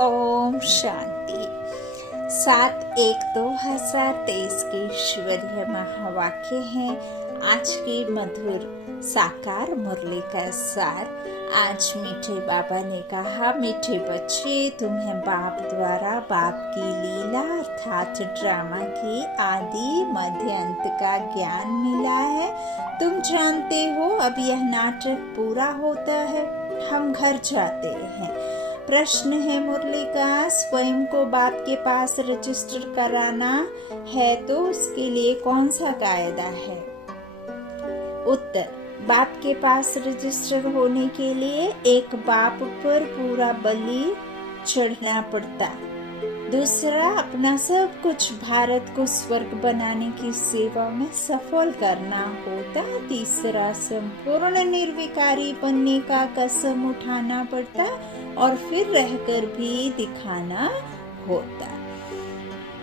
ओम शांति। 7/1/2023 के ईश्वरीय महावाक्य हैं। आज के मधुर साकार मुरली का सार। आज मीठे बाबा ने कहा, मीठे बच्चे, तुम्हें बाप द्वारा बाप की लीला अर्थात ड्रामा की आदि मध्य अंत का ज्ञान मिला है। तुम जानते हो अब यह नाटक पूरा होता है, हम घर जाते हैं। प्रश्न है मुरली का, स्वयं को बाप के पास रजिस्टर कराना है तो उसके लिए कौन सा कायदा है? उत्तर, बाप के पास रजिस्टर होने के लिए एक बाप पर पूरा बलि चढ़ना पड़ता, दूसरा अपना सब कुछ भारत को स्वर्ग बनाने की सेवा में सफल करना होता, तीसरा संपूर्ण निर्विकारी बनने का कसम उठाना पड़ता और फिर रहकर भी दिखाना होता।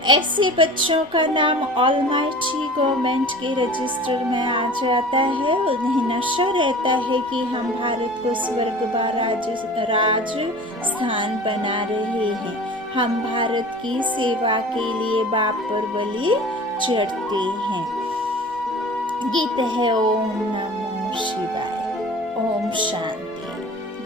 ऐसे बच्चों का नाम ऑलमाइटी गवर्नमेंट के रजिस्टर में आ जाता है। उन्हें नशा रहता है कि हम भारत को स्वर्ग राज स्थान बना रहे हैं। हम भारत की सेवा के लिए बाप पर बलि चढ़ते हैं। गीत है ओम नमो शिवाय, ओम शांति।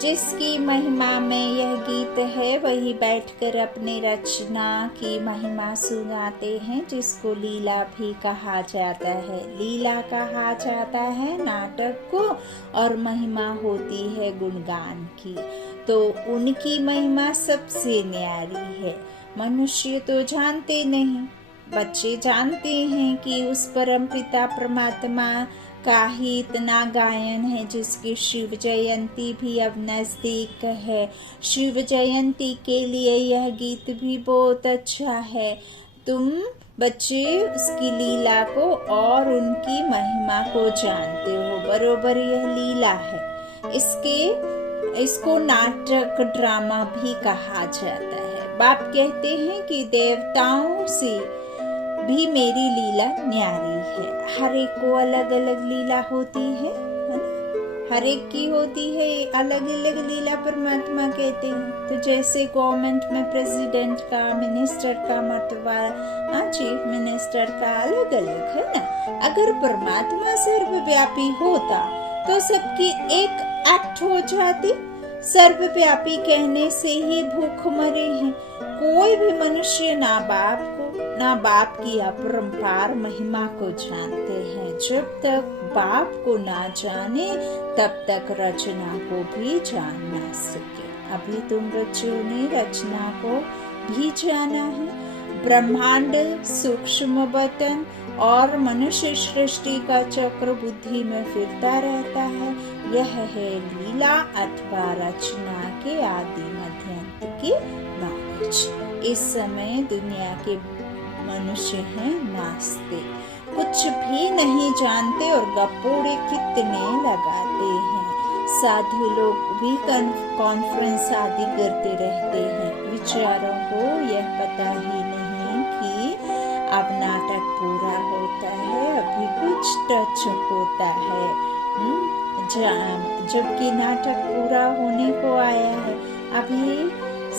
जिसकी महिमा में यह गीत है वही बैठकर अपनी रचना की महिमा सुनाते हैं, जिसको लीला भी कहा जाता है। लीला कहा जाता है नाटक को और महिमा होती है गुणगान की। तो उनकी महिमा सबसे न्यारी है। मनुष्य तो जानते नहीं, बच्चे जानते हैं कि उस परम पिता परमात्मा का ही इतना गायन है, जिसकी शिव जयंती भी अब नजदीक है। शिव जयंती के लिए यह गीत भी बहुत अच्छा है। तुम बच्चे उसकी लीला को और उनकी महिमा को जानते हो, बरोबर यह लीला है। इसको नाटक ड्रामा भी कहा जाता है। बाप कहते हैं कि देवताओं से भी मेरी लीला न्यारी है। हर एक को अलग अलग लीला होती है ना? हर एक की होती है अलग अलग लीला, परमात्मा कहते हैं। तो जैसे गवर्नमेंट में प्रेसिडेंट का, मिनिस्टर का मतवा, चीफ मिनिस्टर का अलग अलग है ना। अगर परमात्मा सर्वव्यापी होता तो सबकी एक एक्ट हो जाती। सर्वव्यापी कहने से ही भूख मरे हैं। कोई भी मनुष्य ना बाप की अपरंपार महिमा को जानते हैं। जब तक बाप को ना जाने तब तक रचना को भी जान ना सके। अभी तुम बच्चों ने रचना को भी जाना है। ब्रह्मांड सूक्ष्म बतन और मनुष्य सृष्टि का चक्र बुद्धि में फिरता रहता है। यह है लीला अथवा रचना के आदि मध्य अंत की नॉलेज। इस समय दुनिया के मनुष्य हैं नास्तिक, कुछ भी नहीं जानते और गप्पोड़े कितने लगाते हैं। साधु लोग भी कॉन्फ्रेंस आदि करते रहते हैं। विचारों को यह पता ही नहीं कि अब नाटक पूरा होता है, अभी कुछ टच होता है, जबकि नाटक पूरा होने को आया है। अभी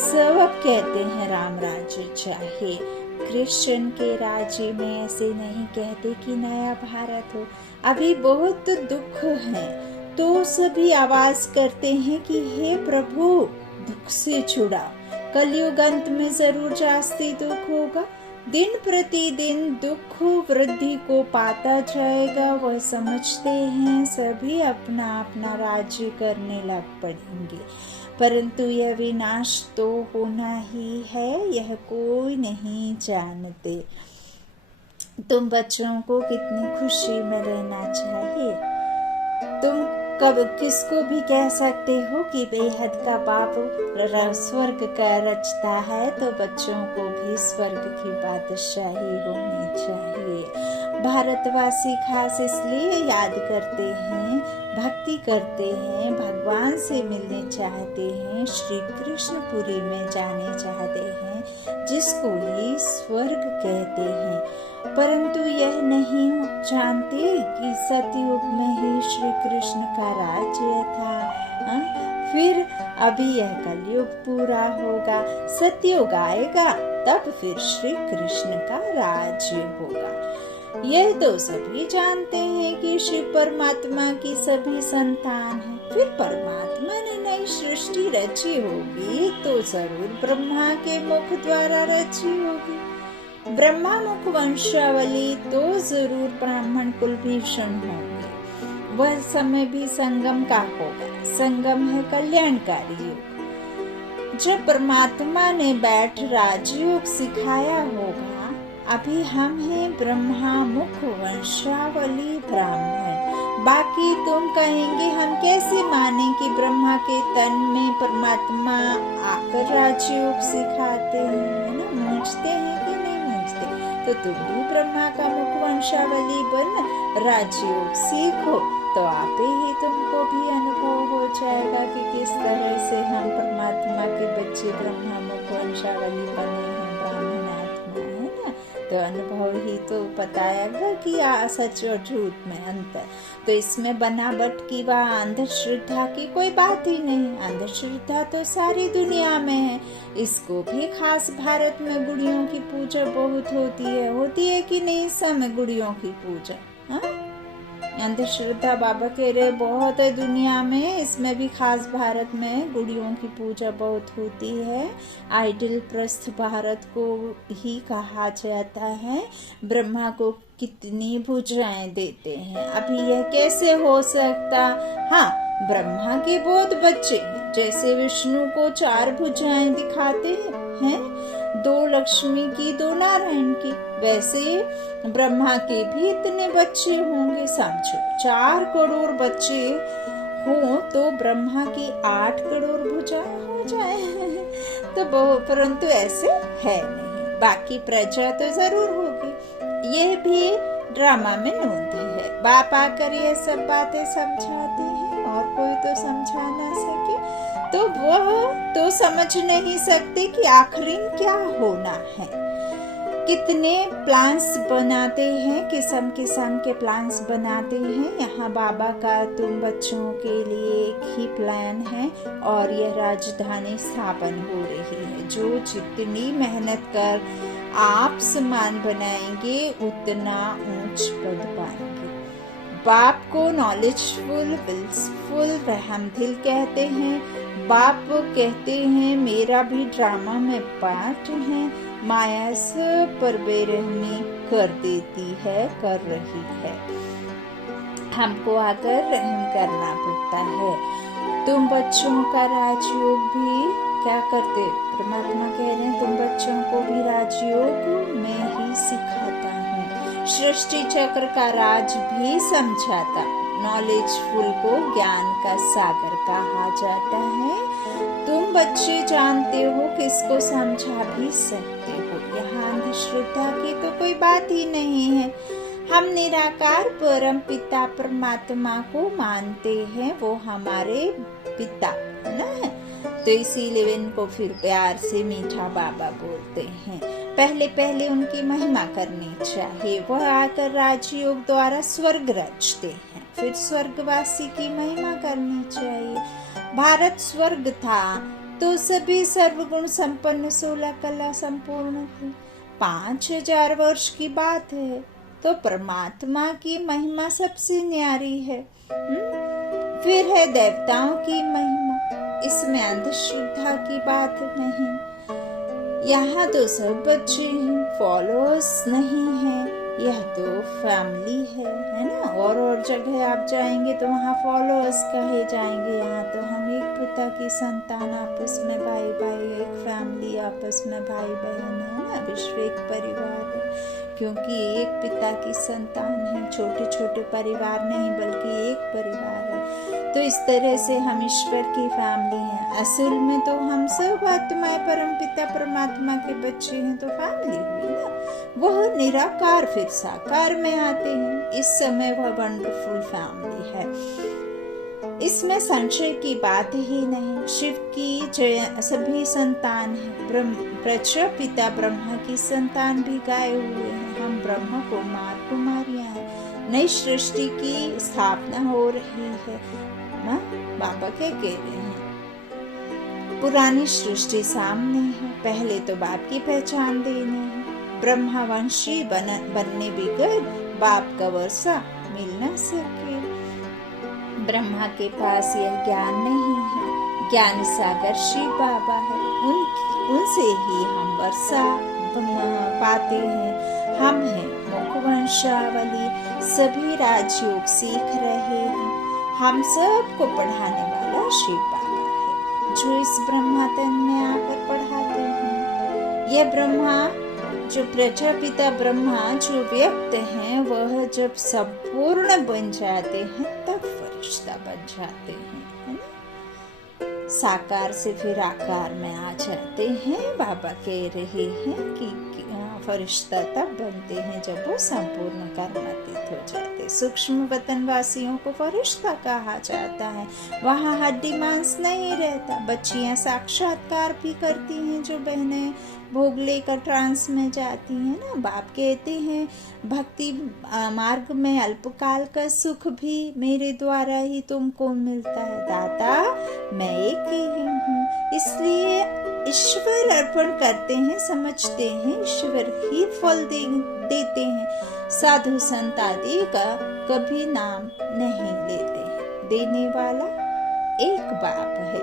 सब कहते हैं राम राज्य चाहिए। कृष्ण के राज्य में ऐसे नहीं कहते कि नया भारत हो। अभी बहुत दुख है तो सभी आवाज करते हैं कि हे प्रभु दुख से छुड़ाओ। कलयुग अंत में जरूर जास्ती दुख होगा। दिन प्रतिदिन दुख वृद्धि को पाता जाएगा। वह समझते हैं सभी अपना अपना राज्य करने लग पड़ेंगे, परंतु यह विनाश तो होना ही है, यह कोई नहीं जानते। तुम बच्चों को कितनी खुशी में रहना चाहिए। तुम कब किसको भी कह सकते हो कि बेहद का बाप स्वर्ग का रचता है, तो बच्चों को भी स्वर्ग की बादशाही होनी चाहिए। भारतवासी खास इसलिए याद करते हैं, भक्ति करते हैं, भगवान से मिलने चाहते हैं, श्री कृष्णपुरी में जाने चाहते हैं, जिसको ये स्वर्ग कहते हैं। परंतु यह नहीं जानते कि सतयुग में ही श्री कृष्ण का राज्य था। फिर अभी यह कलयुग पूरा होगा, सतयुग आएगा, तब फिर श्री कृष्ण का राज्य होगा। यह तो सभी जानते हैं कि शिव परमात्मा की सभी संतान हैं। फिर परमात्मा ने नई सृष्टि रची होगी तो जरूर ब्रह्मा के मुख द्वारा रची होगी। ब्रह्मा मुख वंशावली तो जरूर ब्राह्मण कुल भीषण होंगे। वह समय भी संगम का होगा। संगम है कल्याणकारी युग। जब परमात्मा ने बैठ राजयोग सिखाया होगा। अभी हम हैं ब्रह्मा मुख वंशावली ब्राह्मण। बाकी तुम कहेंगे हम कैसे माने कि ब्रह्मा के तन में परमात्मा आकर राजयोग सिखाते हैं, है ना? मूंझते हैं कि नहीं मूंझते? तो तुम भी ब्रह्मा का मुख वंशावली बन राजयोग सीखो, तो आपे ही तुमको भी अनुभव हो जाएगा कि किस तरह से हम परमात्मा के बच्चे ब्रह्मा मुख वंशावली बने हैं, ब्राह्मण आत्मा, है ना? तो अनुभव ही तो बताएगा कि सच और झूठ में अंतर। तो इसमें बनावट की व अंधश्रद्धा की कोई बात ही नहीं। अंधश्रद्धा तो सारी दुनिया में है। इसको भी खास भारत में गुड़ियों की पूजा बहुत होती है कि नहीं? इस समय गुड़ियों की पूजा, हाँ? अंधश्रद्धा बाबा कह रहे बहुत है दुनिया में। इसमें भी खास भारत में गुड़ियों की पूजा बहुत होती है। आइडल प्रस्थ भारत को ही कहा जाता है। ब्रह्मा को कितनी भुजाएं देते हैं। अभी यह कैसे हो सकता? हाँ, ब्रह्मा के बहुत बच्चे, जैसे विष्णु को 4 भुजाएं दिखाते हैं, 2 लक्ष्मी की 2 नारायण की, वैसे ब्रह्मा के भी इतने बच्चे होंगे। समझो 4 करोड़ बच्चे हो तो ब्रह्मा की 8 करोड़ भुजाएं हो जाए। तो परंतु ऐसे है नहीं। बाकी प्रजा तो जरूर होगी। यह भी ड्रामा में नोंद है। बाप आकर यह सब बातें समझाते हैं और कोई तो समझा ना सके तो वह तो समझ नहीं सकते कि आखिर क्या होना है। कितने प्लान्स बनाते हैं, किस्म किस्म के प्लान्स बनाते हैं। यहाँ बाबा का तुम बच्चों के लिए एक ही प्लान है और यह राजधानी स्थापन हो रही है। जो जितनी मेहनत कर आप सम्मान बनाएंगे उतना ऊंच पद पाएंगे। बाप को नॉलेजफुल, विल्सफुल, रहमदिल कहते हैं। बाप कहते हैं मेरा भी ड्रामा में पार्ट है। माया सब पर बेरहमी कर देती है, कर रही है। हमको आकर रहम करना पड़ता है। तुम बच्चों का राजयोग भी क्या करते? परमात्मा कह रहे हैं तुम बच्चों को भी राजयोग में ही सिखाता हूँ। सृष्टि चक्र का राज भी समझाता। नॉलेजफुल को ज्ञान का सागर कहा जाता है। तुम बच्चे जानते हो, किसको समझा भी सकते हो। यहाँ अंधश्रद्धा की तो कोई बात ही नहीं है। हम निराकार परम पिता परमात्मा को मानते हैं। वो हमारे पिता है ना, तो इसीलिए इनको फिर प्यार से मीठा बाबा बोलते हैं। पहले पहले उनकी महिमा करनी चाहिए। वह आकर राजयोग द्वारा स्वर्ग रचते हैं, फिर स्वर्गवासी की महिमा करनी चाहिए। भारत स्वर्ग था तो सभी सर्वगुण संपन्न 16 कला संपूर्ण थी। 5000 वर्ष की बात है तो परमात्मा की महिमा सबसे न्यारी है। फिर है देवताओं की महिमा। इसमें अंधश्रद्धा की बात नहीं। यहाँ तो सब बच्चे हैं, फॉलोअर्स नहीं है। यह तो फैमिली है ना। और जगह आप जाएंगे तो वहाँ फॉलोअर्स कहे जाएंगे। यहाँ तो हम एक पिता की संतान, आपस में भाई भाई, एक फैमिली, आपस में भाई बहन है ना। विश्व एक परिवार है, क्योंकि एक पिता की संतान है। छोटे छोटे परिवार नहीं बल्कि एक परिवार है। तो इस तरह से हम ईश्वर की फैमिली हैं। असल में तो हम सब आत्माएं परम पिता परमात्मा के बच्चे हैं, तो फैमिली हुई ना। वह निराकार फिर साकार में आते हैं। इस समय वह वंडरफुल फैमिली है। इसमें संशय की बात ही नहीं। शिव की सभी संतान है। प्रजा पिता ब्रह्मा की संतान भी गाए हुए हैं। हम ब्रह्मा कुमारियां हैं। नई सृष्टि की स्थापना हो रही है ना। बाबा क्या कह रहे हैं? पुरानी सृष्टि सामने है, पहले तो बाप की पहचान देनी है। ब्रह्मावंशी बनने बगैर बाप का वर्षा मिल न सके। ब्रह्मा के पास यह ज्ञान नहीं है। ज्ञान सागर शिव बाबा है, उनसे ही हम वर्षा पाते हैं। हम हैं मुख वंशावली, सभी राजयोग सीख रहे हैं। हम सबको पढ़ाने वाला शिव बाबा है, जो इस ब्रह्मा तन में आकर पढ़ाते हैं। यह ब्रह्मा जो प्रजापिता ब्रह्मा जो व्यक्त हैं, वह जब संपूर्ण बन जाते हैं तब फरिश्ता बन जाते हैं, है ना? साकार से फिर आकार में आ जाते हैं। बाबा कह रहे हैं कि फरिश्ता तब बनते हैं जब वो संपूर्ण कर्मातीत हो जाते। सूक्ष्म वतन वासियों को फरिश्ता कहा जाता है। वहाँ हड्डी मांस नहीं रहता। बच्चियां साक्षात्कार भी करती हैं, जो बहनें भोग लेकर ट्रांस में जाती हैं ना। बाप कहते हैं भक्ति मार्ग में अल्पकाल का सुख भी मेरे द्वारा ही तुमको मिलता है। दाता मैं एक ही हूँ, इसलिए ईश्वर अर्पण करते हैं, समझते हैं ईश्वर ही फल देते हैं। साधु संत आदि का कभी नाम नहीं लेते हैं। देने वाला एक बाप है।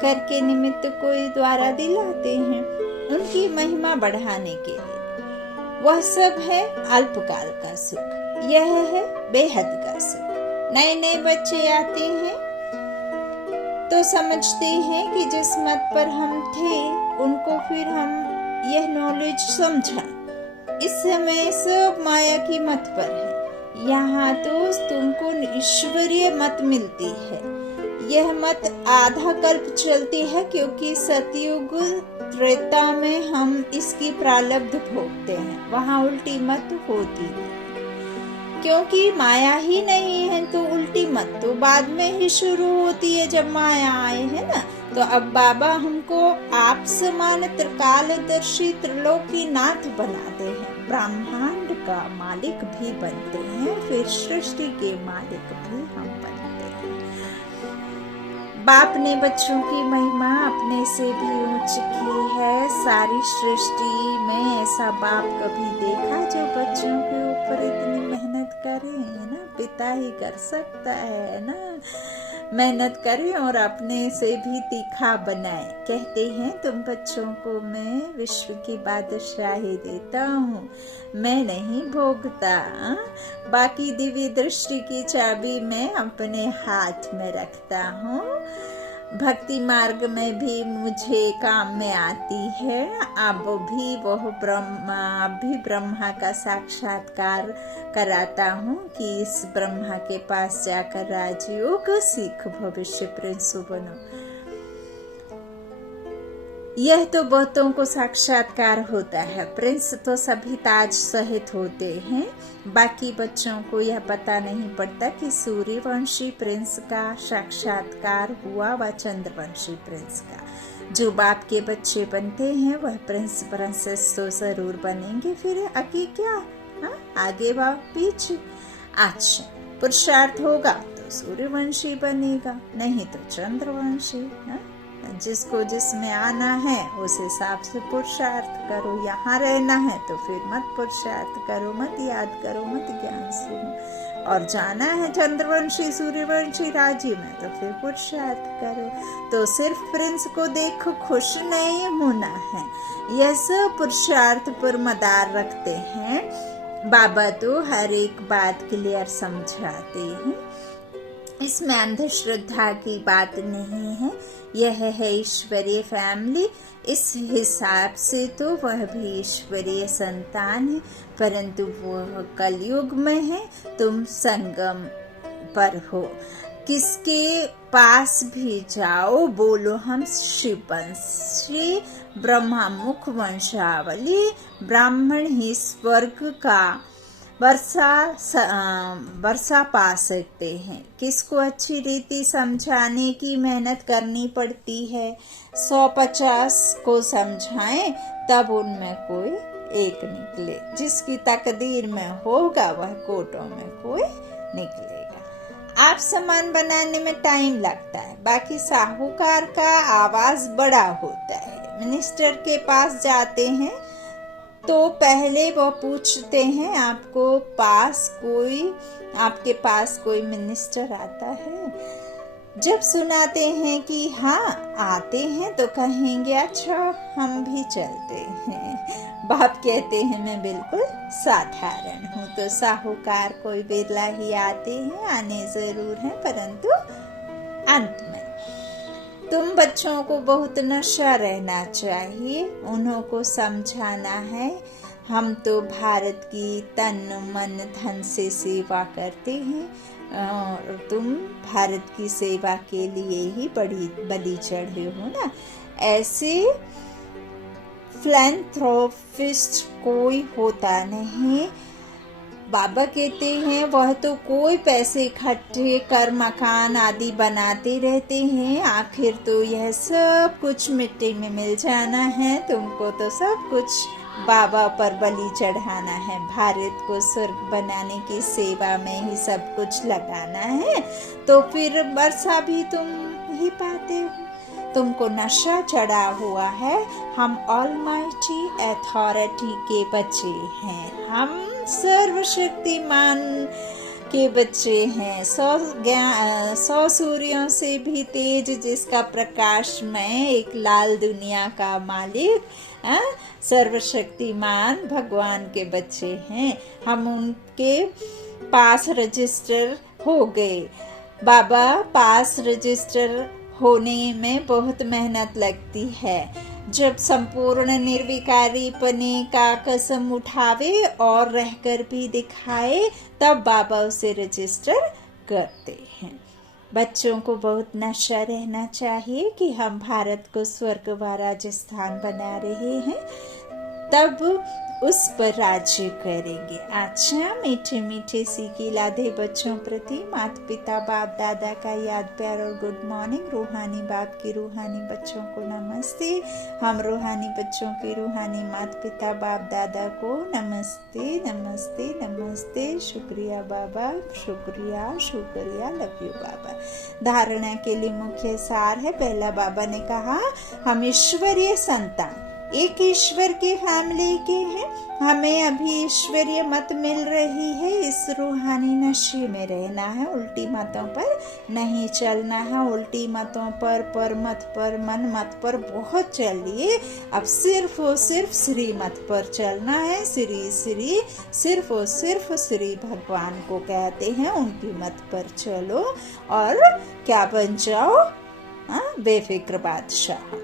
कर के निमित्त कोई द्वारा दिलाते हैं उनकी महिमा बढ़ाने के लिए। वह सब है अल्पकाल का सुख, यह है बेहद का सुख। नए नए बच्चे आते हैं तो समझते हैं कि जिस मत पर हम थे उनको फिर हम यह नॉलेज समझा। इस समय सब माया की मत पर है। यहाँ तो तुमको ईश्वरीय मत मिलती है। यह मत आधा कल्प चलती है, क्योंकि सतयुग त्रेता में हम इसकी प्रारब्ध भोगते हैं। वहाँ उल्टी मत होती है, क्योंकि माया ही नहीं है तो उल्टी मत तो बाद में ही शुरू होती है, जब माया आए है ना। तो अब बाबा हमको आप समान त्रिकालदर्शी त्रिलोकीनाथ बनाते हैं। ब्रह्मांड का मालिक भी बनते हैं, फिर सृष्टि के मालिक भी हम बनते हैं। बाप ने बच्चों की महिमा अपने से भी ऊंच की है। सारी सृष्टि में ऐसा बाप कभी देखा जो बच्चों के ऊपर इतनी मेहनत करे, है ना। पिता ही कर सकता है ना, मेहनत करे और अपने से भी तीखा बनाए। कहते हैं तुम बच्चों को मैं विश्व की बादशाही देता हूँ, मैं नहीं भोगता। बाकी दिव्य दृष्टि की चाबी मैं अपने हाथ में रखता हूँ। भक्ति मार्ग में भी मुझे काम में आती है। अब भी ब्रह्मा का साक्षात्कार कराता हूँ कि इस ब्रह्मा के पास जाकर राजयोग सीख भविष्य प्रिंस बनो। यह तो बहुतों को साक्षात्कार होता है। प्रिंस तो सभी ताज सहित होते हैं। बाकी बच्चों को यह पता नहीं पड़ता कि सूर्यवंशी प्रिंस का साक्षात्कार हुआ व चंद्रवंशी प्रिंस का। जो बाप के बच्चे बनते हैं वह प्रिंस प्रिंसेस तो जरूर बनेंगे। फिर आगे क्या, आगे व पीछे। अच्छा, पुरुषार्थ होगा तो सूर्यवंशी बनेगा, नहीं तो चंद्रवंशी। जिसको जिसमें आना है उस हिसाब से पुरुषार्थ करो। यहाँ रहना है तो फिर मत पुरुषार्थ करो, मत याद करो, मत ज्ञान सुनो। और जाना है चंद्रवंशी सूर्यवंशी राज्य में तो फिर पुरुषार्थ करो। तो सिर्फ प्रिंस को देखो खुश नहीं होना है, यह सब पुरुषार्थ पर मदार रखते हैं। बाबा तो हर एक बात क्लियर समझाते हैं। इसमें अंधश्रद्धा की बात नहीं है। यह है ईश्वरीय फैमिली। इस हिसाब से तो वह भी ईश्वरीय संतान है, परंतु वह कलयुग में है, तुम संगम पर हो। किसके पास भी जाओ बोलो हम शिववंशी ब्रह्मा मुख वंशावली। ब्राह्मण ही स्वर्ग का वर्षा पा सकते हैं। किसको अच्छी रीति समझाने की मेहनत करनी पड़ती है। 150 को समझाएं तब उनमें कोई एक निकले। जिसकी तकदीर में होगा वह कोटों में कोई निकलेगा। आप सामान बनाने में टाइम लगता है, बाकी साहूकार का आवाज बड़ा होता है। मिनिस्टर के पास जाते हैं तो पहले वो पूछते हैं आपके पास कोई मिनिस्टर आता है। जब सुनाते हैं कि हाँ आते हैं तो कहेंगे अच्छा हम भी चलते हैं। बाप कहते हैं मैं बिल्कुल साधारण हूँ। तो साहूकार कोई बिरला ही आते हैं, आने जरूर हैं, परंतु अंत में। तुम बच्चों को बहुत नशा रहना चाहिए, उन्हों को समझाना है हम तो भारत की तन मन धन से सेवा करते हैं और तुम भारत की सेवा के लिए ही बलि चढ़े हो ना। ऐसे फिलैंथ्रोपिस्ट कोई होता नहीं। बाबा कहते हैं वह तो कोई पैसे इकट्ठे कर मकान आदि बनाते रहते हैं, आखिर तो यह सब कुछ मिट्टी में मिल जाना है। तुमको तो सब कुछ बाबा पर बलि चढ़ाना है, भारत को स्वर्ग बनाने की सेवा में ही सब कुछ लगाना है, तो फिर वर्षा भी तुम ही पाते हो। तुमको नशा चढ़ा हुआ है। हम ऑलमाइटी अथॉरिटी के बच्चे हैं, हम सर्वशक्तिमान के बच्चे हैं। 100 सूर्यों से भी तेज जिसका प्रकाश में एक लाल दुनिया का मालिक सर्वशक्तिमान भगवान के बच्चे हैं। हम उनके पास रजिस्टर हो गए। बाबा पास रजिस्टर होने में बहुत मेहनत लगती है। जब संपूर्ण निर्विकारी पने का कसम उठावे और रहकर भी दिखाए तब बाबा उसे रजिस्टर करते हैं। बच्चों को बहुत नशा रहना चाहिए कि हम भारत को स्वर्ग व राजस्थान बना रहे हैं, तब उस पर राज्य करेंगे। अच्छा मीठे मीठे सीखी लादे बच्चों प्रति माता पिता बाप दादा का याद प्यार और गुड मॉर्निंग। रूहानी बाप की रूहानी बच्चों को नमस्ते। हम रूहानी बच्चों की रूहानी माता पिता बाप दादा को नमस्ते नमस्ते नमस्ते। शुक्रिया बाबा, शुक्रिया शुक्रिया, लव यू बाबा। धारणा के लिए मुख्य सार है। पहला बाबा ने कहा हम ईश्वरीय संतान एक ईश्वर के फैमिली के हैं, हमें अभी ईश्वरीय मत मिल रही है। इस रूहानी नशे में रहना है, उल्टी मतों पर नहीं चलना है। उल्टी मतों पर मत पर मन मत पर बहुत चलिए, अब सिर्फ और सिर्फ श्री मत पर चलना है। श्री श्री सिर्फ और सिर्फ श्री भगवान को कहते हैं, उनकी मत पर चलो और क्या बन जाओ, बेफिक्र बादशाह।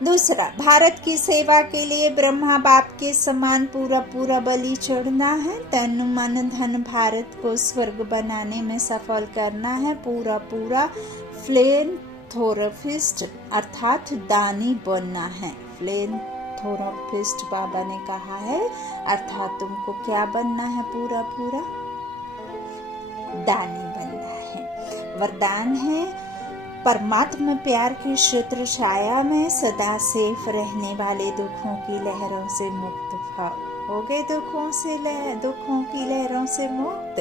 दूसरा, भारत की सेवा के लिए ब्रह्मा बाप के समान पूरा पूरा बलि चढ़ना है। तन मन धन भारत को स्वर्ग बनाने में सफल करना है। पूरा पूरा फिलैंथ्रोपिस्ट अर्थात दानी बनना है। फिलैंथ्रोपिस्ट बाबा ने कहा है, अर्थात तुमको क्या बनना है? पूरा पूरा दानी बनना है। वरदान है परमात्मा प्यार की छत्र छाया में सदा सेफ रहने वाले दुखों की लहरों से मुक्त हो गए। दुखों की लहरों से मुक्त।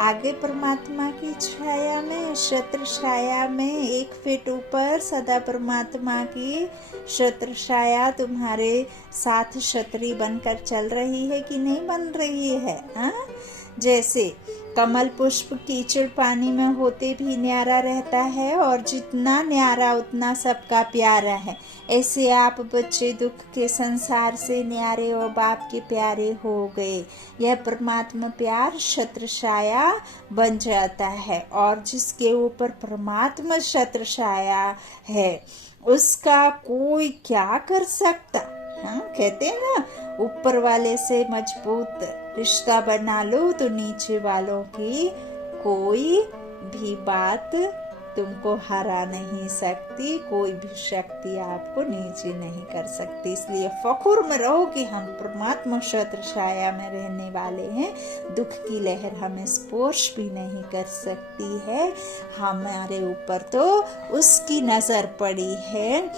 आगे परमात्मा की छाया में, छत्र छाया में 1 फीट ऊपर सदा परमात्मा की छत्र छाया तुम्हारे साथ छतरी बनकर चल रही है कि नहीं बन रही है? जैसे कमल पुष्प कीचड़ पानी में होते भी न्यारा रहता है और जितना न्यारा उतना सबका प्यारा है। ऐसे आप बच्चे दुख के संसार से न्यारे और बाप के प्यारे हो गए। यह परमात्मा प्यार छत्र छाया बन जाता है और जिसके ऊपर परमात्मा छत्र छाया है उसका कोई क्या कर सकता? कहते हैं ना, ऊपर वाले से मजबूत रिश्ता बना लो तो नीचे वालों की कोई भी बात तुमको हरा नहीं सकती। सकती, कोई भी शक्ति आपको नीचे नहीं कर सकती। इसलिए फखुर में रहो कि हम परमात्मा छत्र छाया में रहने वाले हैं। दुख की लहर हमें स्पर्श भी नहीं कर सकती है। हमारे ऊपर तो उसकी नजर पड़ी है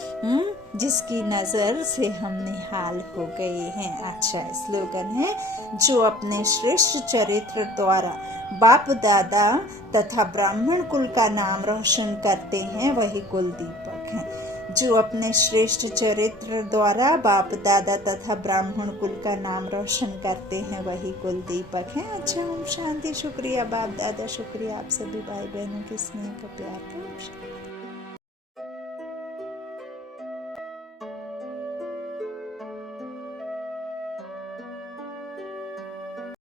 जिसकी नजर से हम निहाल हो गए हैं। अच्छा स्लोगन है, जो अपने श्रेष्ठ चरित्र द्वारा बाप दादा तथा ब्राह्मण कुल का नाम रोशन करते हैं वही कुल दीपक हैं। जो अपने श्रेष्ठ चरित्र द्वारा बाप दादा तथा ब्राह्मण कुल का नाम रोशन करते हैं वही कुल दीपक हैं। अच्छा ओम शांति। शुक्रिया बाप दादा, शुक्रिया आप सभी भाई बहनों के स्नेह का, प्यार का।